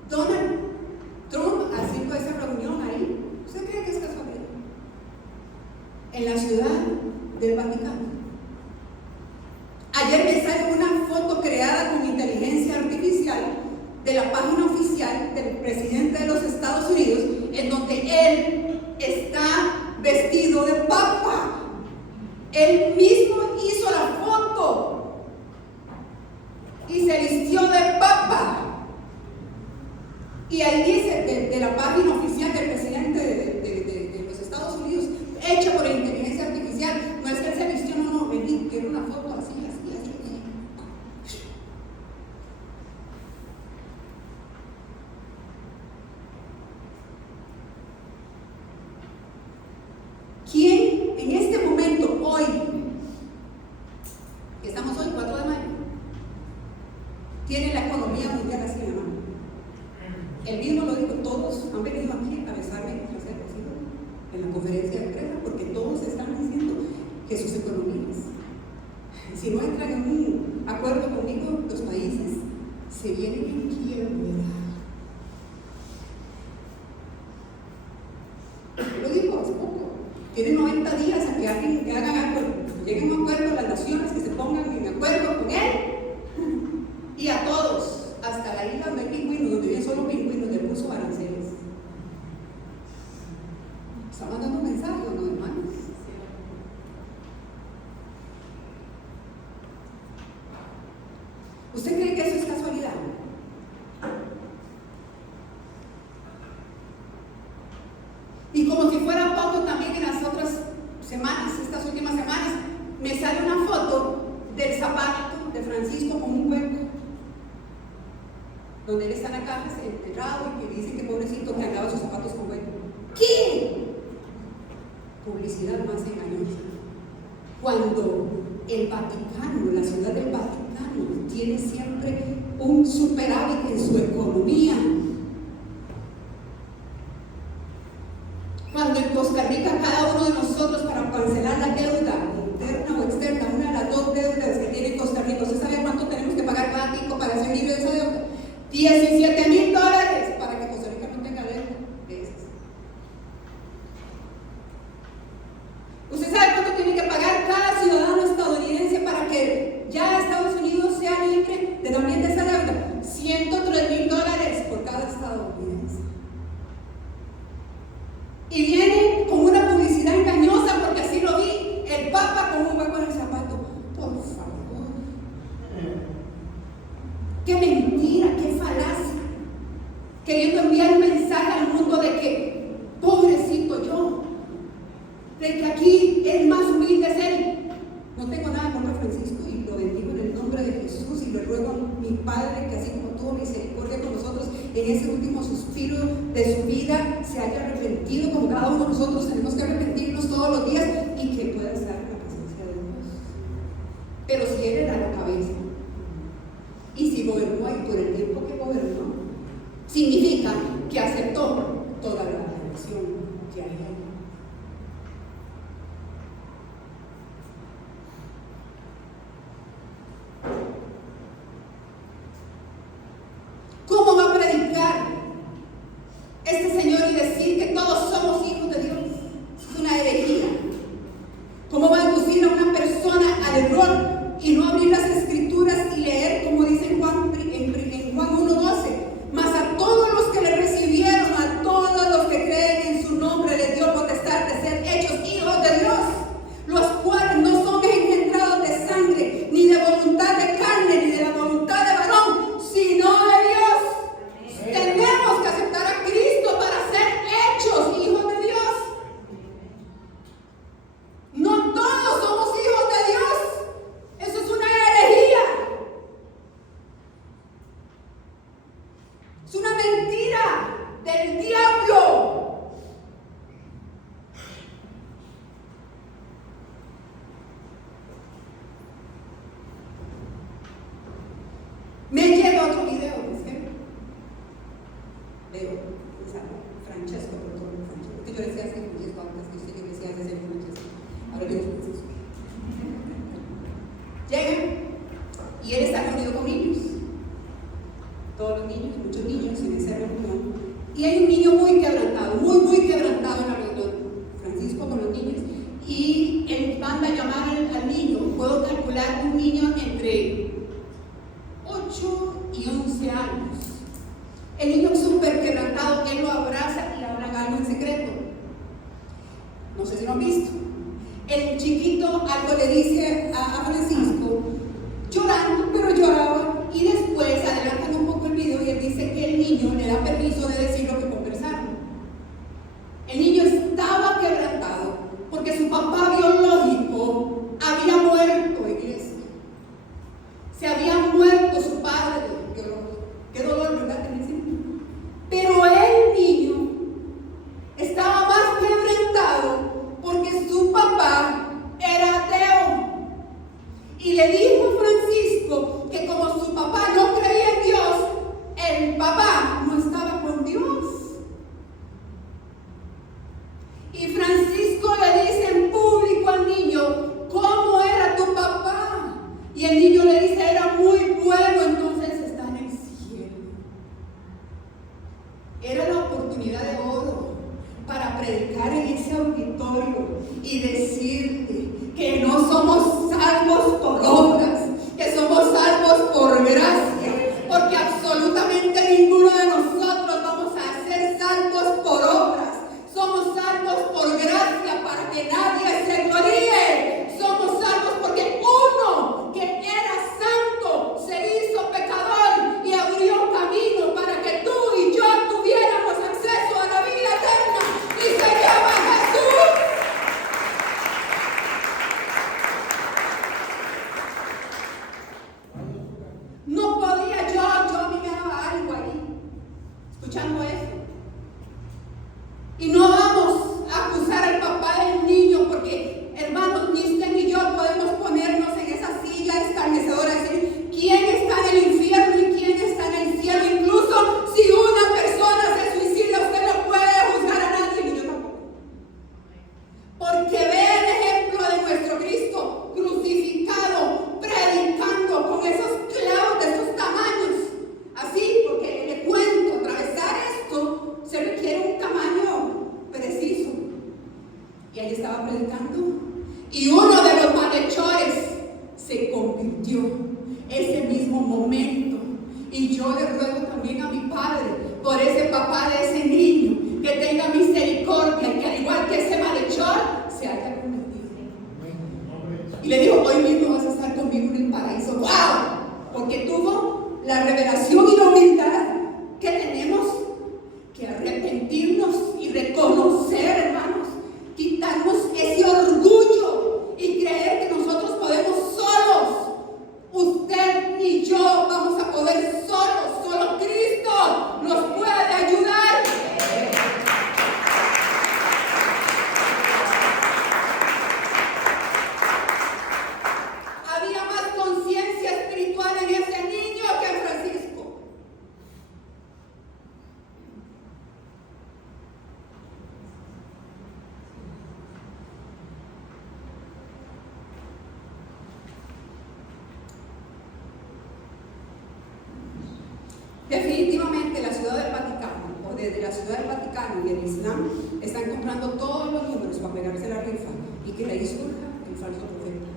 Donald Trump haciendo esa reunión ahí. ¿Usted cree que es casualidad? En la Ciudad del Vaticano. Ayer me sale una foto creada con inteligencia artificial de la página oficial del presidente de los Estados Unidos, en donde él está vestido de papa. Él mismo hizo la foto y se vistió de papa. Y ahí dice, de la página oficial del presidente de los Estados Unidos, hecha por inteligencia artificial, no es que él se vistió, no, vení, quiero una foto así. ¿Quién en este momento, hoy, estamos hoy 4 de mayo, tiene la economía mundial así en la mano? Él mismo lo dijo, todos han venido aquí a besarme en la conferencia de prensa porque todos están diciendo que sus economías, si no entran en un acuerdo conmigo, los países se vienen en quiebra. Él lo dijo hace poco. Tienen 90 días a que hagan acuerdo, lleguen a un acuerdo las naciones, que se pongan en acuerdo con él y a todos, hasta la isla donde hay pingüinos, donde viven solo pingüinos, le puso aranceles. Está mandando un mensaje, ¿no, hermanos? como si fuera poco, también en las otras semanas, estas últimas semanas, me sale una foto del zapato de Francisco con un hueco, donde él está en la caja enterrado y que dicen que pobrecito que andaba sus zapatos con hueco. ¿Quién? Publicidad más engañosa. Cuando el Vaticano, la ciudad del Vaticano, tiene siempre un superávit en su economía. Cuando en Costa Rica cada uno de nosotros, para cancelar la deuda interna o externa, una de las dos deudas que tiene Costa Rica, ¿usted sabe cuánto tenemos que pagar cada tico para ser libre de esa deuda? $17,000 para que Costa Rica no tenga deuda de esas. ¿Usted sabe cuánto tiene que pagar cada ciudadano estadounidense para que ya Estados Unidos sea libre de también de esa deuda? $103,000 por cada estadounidense. Y viene con una publicidad engañosa, porque así lo vi, el Papa con un hueco en el zapato. Por favor. Qué mentira, qué falacia. Queriendo enviar un mensaje al mundo de que, pobrecito yo, de que aquí el más humilde es él. No tengo nada contra Francisco y lo bendigo en el nombre de Jesús y le ruego a mi Padre que así como tuvo misericordia con nosotros en ese último suspiro de su vida, se haya arrepentido como cada uno de nosotros tenemos que arrepentirnos todos los días y que pueda estar en la presencia de Dios. Pero si él era la cabeza y si gobernó ahí por el tiempo que gobernó, significa que aceptó toda la elección que hay ahí. ¿Cómo va a predicar este señor y decir que todos somos hijos de Dios? Es una herejía. ¿Cómo va a inducir a una persona al error y no abrir las escrituras y leer, como dice en Juan 1:12? Mas a todos los que le recibieron, a todos los que creen en su nombre, les dio potestad de ser hechos hijos de Dios, los cuales no son engendrados de sangre, ni de voluntad de carne, ni de la voluntad de varón, sino de Dios. Tenemos que aceptar a Cristo para ser hechos hijos de Dios. No todos somos hijos de Dios. Eso es una herejía. Es una mentira del diablo. Me llega otro video, ¿sí? Veo, Francesco, perdón, Francesco, que yo decía así, Francesco, antes que usted que decía de ser Francesco, ahora digo Francesco. Llegan y él está reunido con niños, todos los niños, muchos niños en esa reunión, y hay un niño muy quebrantado en la reunión, Francisco con los niños, y él manda a llamar al niño. Puedo calcular un niño entre 8 y 11 años. El niño súper quebrantado, él lo abraza y le habla algo en secreto. No sé si lo han visto. El chiquito algo le dice a Francisco, llorando, pero lloraba, y después adelantan un poco el video y él dice que el niño le da permiso de decir lo que conversaron. El niño estaba quebrantado porque su papá biológico había muerto, iglesia. Se había muerto su padre biológico. Qué dolor, ¿verdad? Pero el niño estaba más quebrantado porque su papá era ateo. Y le dijo a Francisco que como su papá no creía en Dios, el papá no estaba con Dios. Y Francisco le dice en público al niño, ¿cómo era tu papá? Y el niño le dice, era muy bueno, entonces está en el cielo. Era la oportunidad de oro para predicar en ese auditorio y decirle que no somos salvos por obras, que somos salvos por gracia, porque absolutamente ninguno de nosotros vamos a ser salvos por obras. Somos salvos por gracia para que nadie se gloríe. Somos salvos porque uno que era santo se hizo pecador y abrió camino para que tú y yo tuviéramos acceso a la vida eterna. Y se llama que ella estaba predicando y uno de los malhechores se convirtió ese mismo momento. Y yo le ruego también a mi Padre por ese papá de ese niño que tenga misericordia, que al igual que ese malhechor se haya convertido. Y le digo, hoy mismo vas a estar conmigo en el paraíso. ¡Wow! Porque tuvo la revelación y la humildad que tenemos que arrepentirnos y reconocer, hermanos, quitarnos ese orgullo y creer que nosotros podemos solos. Usted ni yo vamos a poder solos, solo Cristo nos puede ayudar. Había más conciencia espiritual en ese niño que en Francisco. Definitivamente la ciudad del Vaticano, o desde la ciudad del Vaticano y el Islam, están comprando todos los números para pegarse la rifa y que ahí surja el falso profeta.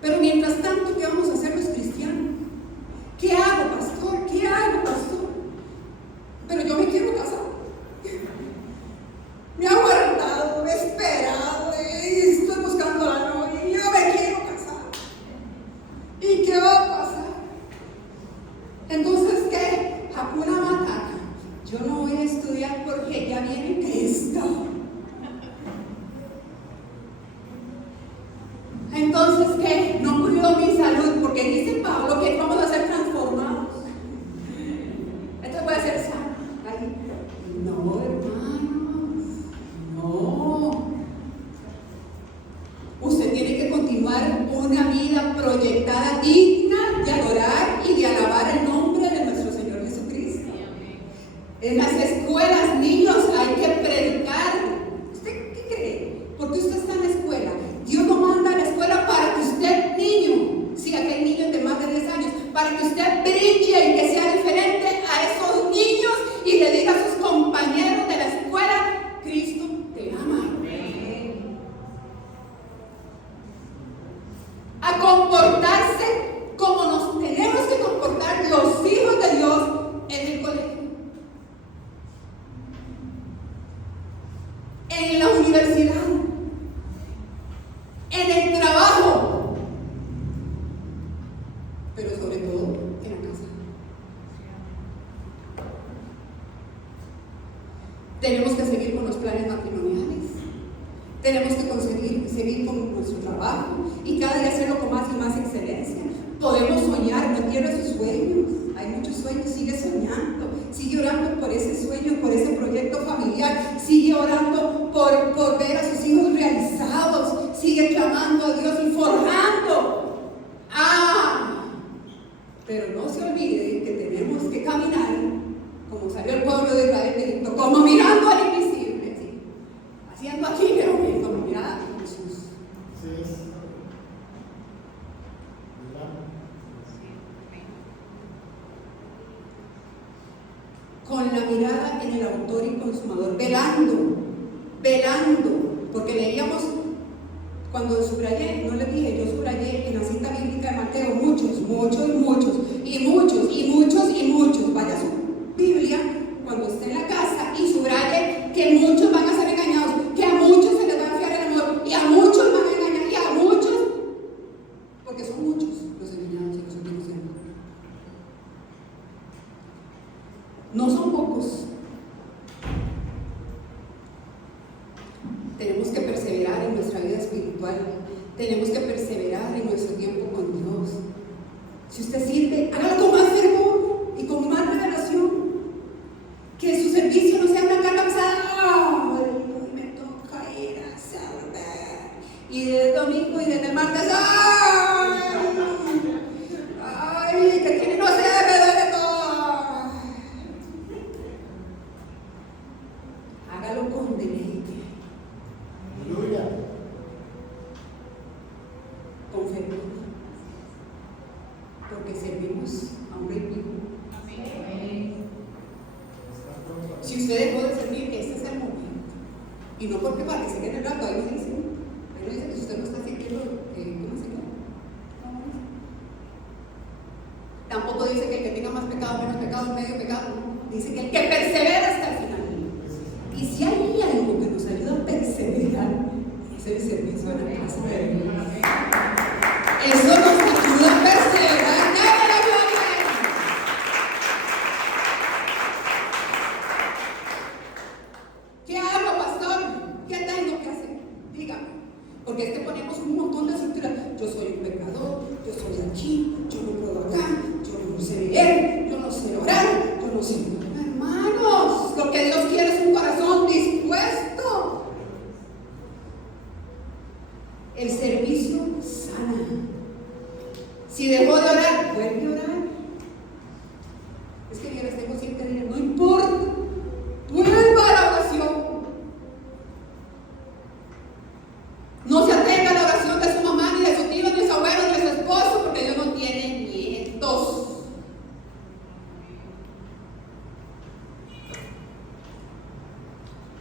Pero mientras tanto, ¿qué vamos a hacer los cristianos? ¿Qué hago, pastor? ¿Qué hago, pastor? Pero yo me quiero casar. Me he aguardado, me he esperado, estoy buscando a la novia y yo me quiero casar. ¿Y qué va a pasar? Entonces, ¿qué? Hakuna Matata. Yo no voy a estudiar porque ya viene Cristo. Entonces, ¿qué? No cuido mi salud porque dice Pablo que vamos a ser transformados. Entonces voy a ser sana. No, hermanos. No. Usted tiene que continuar una vida proyectada digna de adorar y de alabar el nombre de nuestro Señor Jesucristo. En las escuelas, niños, hay que predicar. ¿Usted qué cree? Porque usted está en la escuela. Dios no manda a la escuela para que usted, niño, si aquí hay niños de más de 10 años, para que usted brille y que sea diferente a esos niños y le diga a sus compañeros de la escuela, Cristo te ama. A comportarse como nos tenemos que comportar los hijos de Dios en el colegio, en la universidad, en el trabajo, pero sobre todo en la casa. Tenemos que seguir con los planes matrimoniales, tenemos que seguir con nuestro trabajo y cada día hacerlo con más y más excelencia. Podemos soñar, no quiero esos sueños, hay muchos sueños, sigue soñando, sigue orando por ese sueño, por ese proyecto familiar, sigue orando por ver a sus hijos realizados, sigue clamando a Dios y forjando. Pero no se olvide que tenemos que caminar como salió el pueblo de Israel de Egipto, como mirando al invisible, ¿sí? Haciendo aquí, pero como mirada a Jesús. Con la mirada en el autor y consumador, velando, porque leíamos, cuando subrayé, no les dije, yo subrayé en la cita bíblica de Mateo, muchos, vaya a su Biblia, cuando esté en la casa, y subraye que muchos van a ser engañados, que a muchos se les va a enfriar el amor, y a muchos van a engañar, y a muchos, porque son muchos los engañados en los últimos tiempos. No son pocos. Tenemos que perseverar en nuestra vida espiritual. Tenemos que perseverar en nuestro tiempo con Dios. Si usted sirve, hágalo con más fervor y con más revelación. Que su servicio no sea una carga pesada. Hoy me toca ir a servir. Y desde domingo y desde martes, que tiene no se debe de todo. Hágalo con deleite. Aleluya. Con fervor. Porque servimos a un rey vivo. Si usted dejó de servir, este es el momento. Y no porque supuesto para que se quede el rato, ahí no dice que usted no está sintiendo, ¿cómo se llama? Tampoco dice que el que tenga más pecado, menos pecado, medio pecado, ¿no? Dice que el que persevera hasta el final. Y si hay algo que nos ayuda a perseverar, es el servicio a la casa de Dios. Eso nos ayuda a perseverar. ¡Dale la gloria! ¿Qué hago, pastor? ¿Qué tengo que hacer? Dígame. Porque es que ponemos un montón de estructuras. Yo soy un pecador, yo soy aquí, yo no puedo acá, yo no sé leer, yo no sé orar, yo no sé. Hermanos, lo que Dios quiere es un corazón dispuesto. El servicio sana. Si dejó de orar, vuelve a orar. Es que yo les tengo 7 días, no importa. Vuelva a la oración. No se atenga a la oración de su mamá, ni de su tío, ni de su abuelo, ni de su esposo, porque ellos no tienen nietos.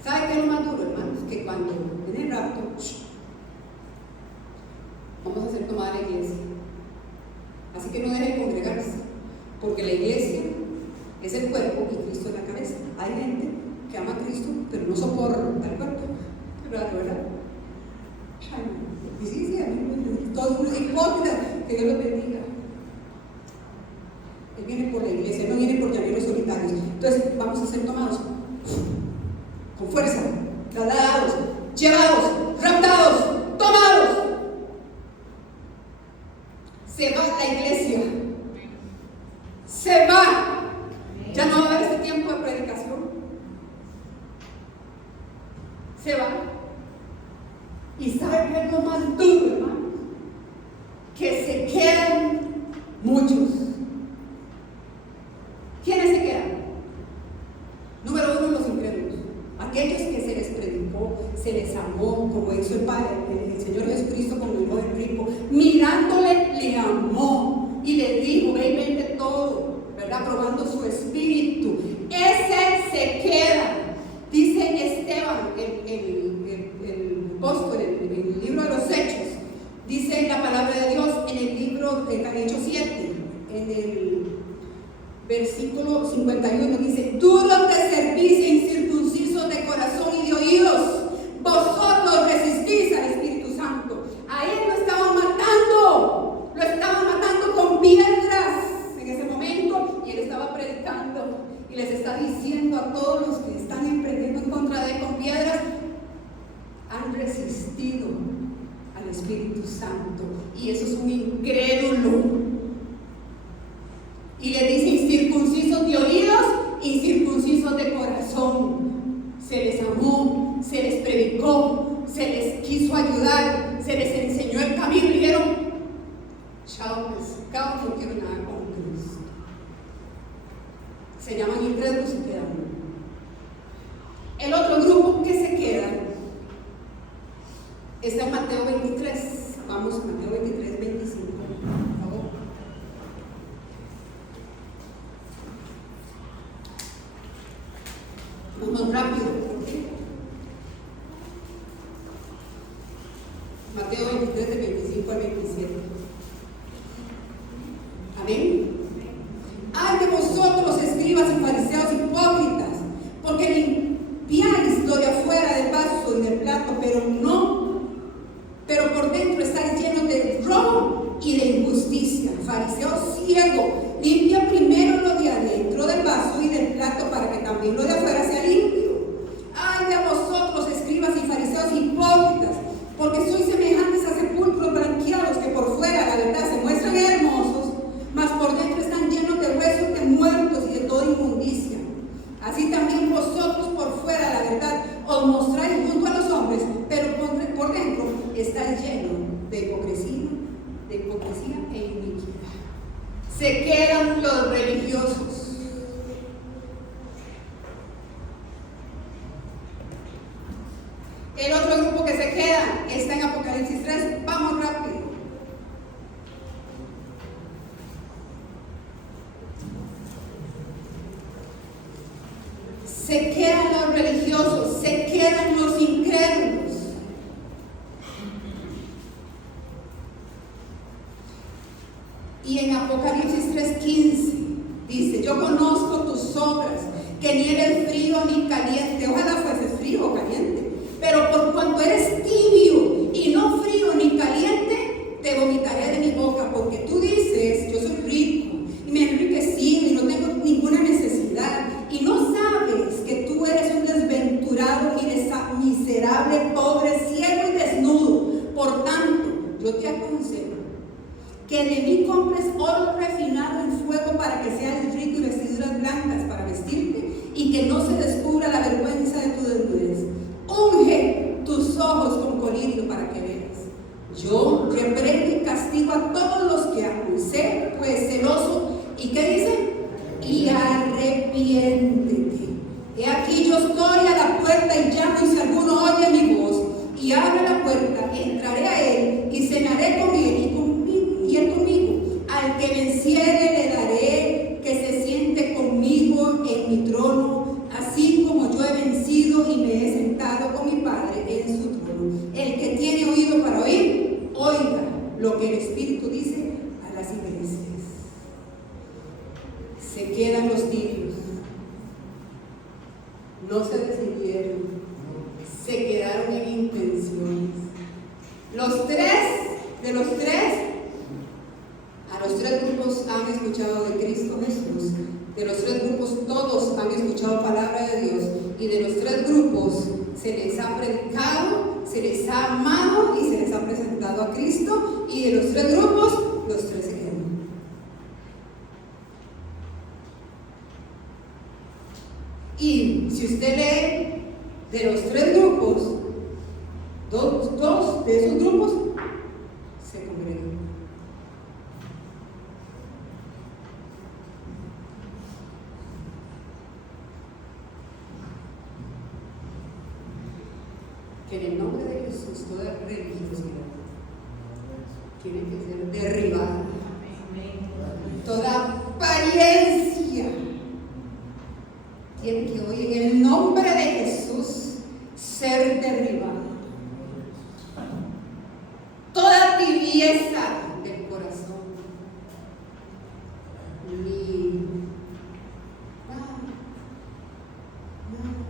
¿Sabe qué es lo más duro, hermanos? Que cuando en el rapto, vamos a ser tomada la iglesia. Así que no deje de congregarse, porque la iglesia es el cuerpo y Cristo es la cabeza. Hay gente que ama a Cristo, pero no soporta al cuerpo. Claro, ¿verdad? Y sí, a mí, todo un hipócrita, que Dios lo bendiga. Él viene por la iglesia, no viene por llaneros solitarios. Entonces, vamos a ser tomados con fuerza, trasladados, llevados, raptados, tomados. Se va la iglesia, se va. Ya no va a haber este tiempo de predicación. Se va. Y sabe que es lo más duro, hermano, que se quedan muchos. ¿Quiénes se quedan? Número 1, los incrédulos. Aquellos que se les predicó, se les amó, como hizo el Padre, el Señor Jesucristo con el joven rico, mirándole le amó y le dijo, ve y vende todo, ¿verdad? Probando su espíritu. Ese se queda. Dice Esteban, el apóstol, en el libro de los Hechos, dice la palabra de Dios en el libro de Hechos 7, en el versículo 51, dice: duros de servicio, incircuncisos de corazón y de oídos, vosotros resistís al Espíritu Santo. A él lo estaban matando con piedras en ese momento, y él estaba predicando y les está diciendo a todos los que están emprendiendo en contra de él con piedras: han resistido al Espíritu Santo, y eso es un incrédulo. Y le dice: incircuncisos de oídos, incircuncisos de corazón. Se les amó, se les predicó, se les quiso ayudar, se les enseñó el camino y dijeron: chao pescado, no quiero nada con Cristo. Se llaman incrédulos y quedan. El otro grupo que se queda está en Mateo 23. Vamos a Mateo 23, 25, por favor. Vamos rápido. Mateo 23, de 25 al 27. Amén. Ay de vosotros, escribas y fariseos hipócritas, porque limpiáis lo de afuera del vaso y del plato, pero por dentro estáis llenos de robo y de injusticia. Fariseo ciego, limpia primero lo de adentro del vaso y del plato, para que también lo de afuera sea limpio. Ay de vosotros, escribas y fariseos hipócritas, porque sois semejantes a sepulcros blanqueados, que por fuera, la verdad, se muestran hermosos, mas por dentro están llenos de huesos de muertos y de toda inmundicia. Así también vosotros por fuera, la verdad, os mostráis junto a los hombres, pero por dentro estáis llenos de hipocresía e iniquidad. Se quedan los religiosos. El otro grupo que se queda está en Apocalipsis 3. Vamos rápido. Se quedan los religiosos, se quedan los incrédulos. Y en Apocalipsis 3:15 dice, yo conozco tus obras, que ni eres frío ni caliente. Ojalá fueses frío o caliente. Pero por cuanto eres tibio y no frío ni caliente, te vomitaré de mi boca. Porque tú dices, yo soy rico y me he enriquecido y no tengo ninguna necesidad. Y no sabes que tú eres un desventurado y miserable, pobre, ciego y desnudo. Por tanto, yo te aconsejo que de mí compres oro refinado en fuego para que seas rico y vestiduras blancas para vestirte y que no se descubra la vergüenza de tu desnudez. Unge tus ojos con colirio para que veas. Yo reprendo y castigo a todos los que amo. Sé pues celoso. ¿Y qué dice? Y arrepiéntete. He aquí yo estoy a la puerta y llamo, y si alguno oye mi voz y abre la puerta, entraré a él y cenaré con él y él conmigo. Al que venciere le daré que se siente conmigo en mi trono, así como yo he vencido y me he sentado con mi Padre en su trono. El que tiene oído para oír, oiga lo que el Espíritu dice a las iglesias. Se quedan los tibios, no se decidieron, se quedaron en intenciones. De los tres grupos han escuchado de Cristo Jesús. De los tres grupos todos han escuchado palabra de Dios. Y de los tres grupos se les ha predicado, se les ha amado y se les ha presentado a Cristo. Y de los tres grupos, los tres se quedan. Y si usted lee de los tres grupos, dos de esos grupos se congregan. Que en el nombre de Jesús toda religiosidad tiene que ser derribada. Toda apariencia tiene que hoy en el nombre de Jesús ser derribada. Toda tibieza del corazón.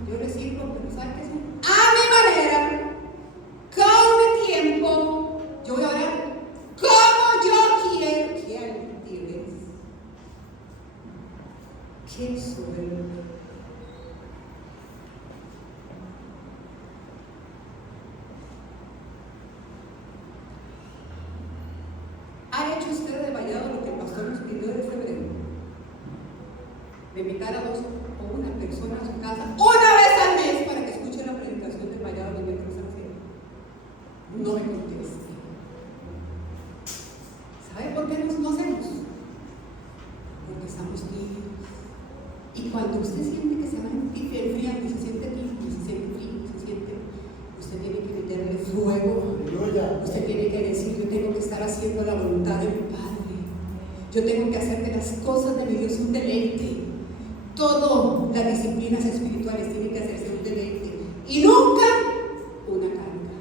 Yo le sirvo, pero ¿sabes qué? A mi manera, con mi tiempo, yo voy a orar como yo quiero. ¡Qué altivez! ¡Qué soberbia! ¿Ha hecho usted de Vallado lo que el pastor nos pidió de febrero? De invitar a dos o una persona a su casa una vez al mes para que escuche la predicación de Vallado de Metro San Cielo. No me conteste. ¿Sabe por qué no hacemos? Porque estamos tibios. Y cuando usted siente que se va enfriando, se siente tibio, se siente frío, usted tiene que meterle fuego. Usted tiene que decir, yo tengo que estar haciendo la voluntad de mi Padre. Yo tengo que hacer de las cosas de mi Dios un deleite. Todas las disciplinas espirituales tienen que hacerse un deleite y nunca una carga.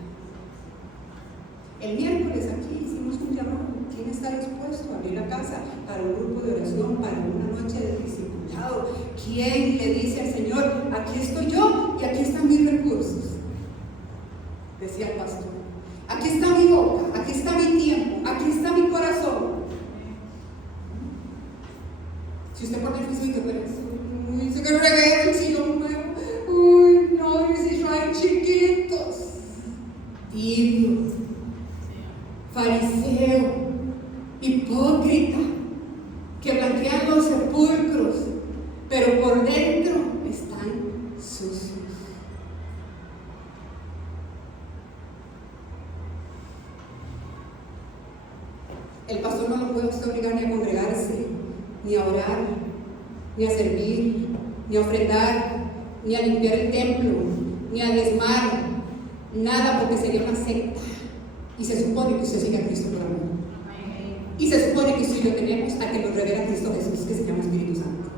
El miércoles aquí hicimos un llamado. ¿Quién está dispuesto a abrir la casa para un grupo de oración, para una noche de discipulado? ¿Quién le dice al Señor, aquí estoy yo y aquí están mis recursos? Decía el pastor, aquí está mi boca, aquí está mi tiempo, aquí está mi corazón. Si usted pone el físico, pero dice que reguero el sillón nuevo, uy, no, mis hijos hay chiquitos, tibio, fariseo, hipócrita, que blanquean los sepulcros, pero por dentro están sucios. El pastor no lo puede usted obligar ni a congregarse, ni a orar, ni a servir, ni a ofrendar, ni a limpiar el templo, ni a diezmar, nada, porque sería una secta. Y se supone que usted sigue a Cristo por amor. Y se supone que usted y yo tenemos a que nos revela Cristo Jesús, que se llama Espíritu Santo.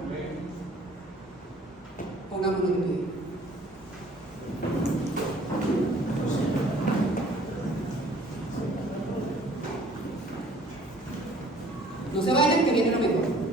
Pongámonos en pie. No se vayan, que viene lo mejor.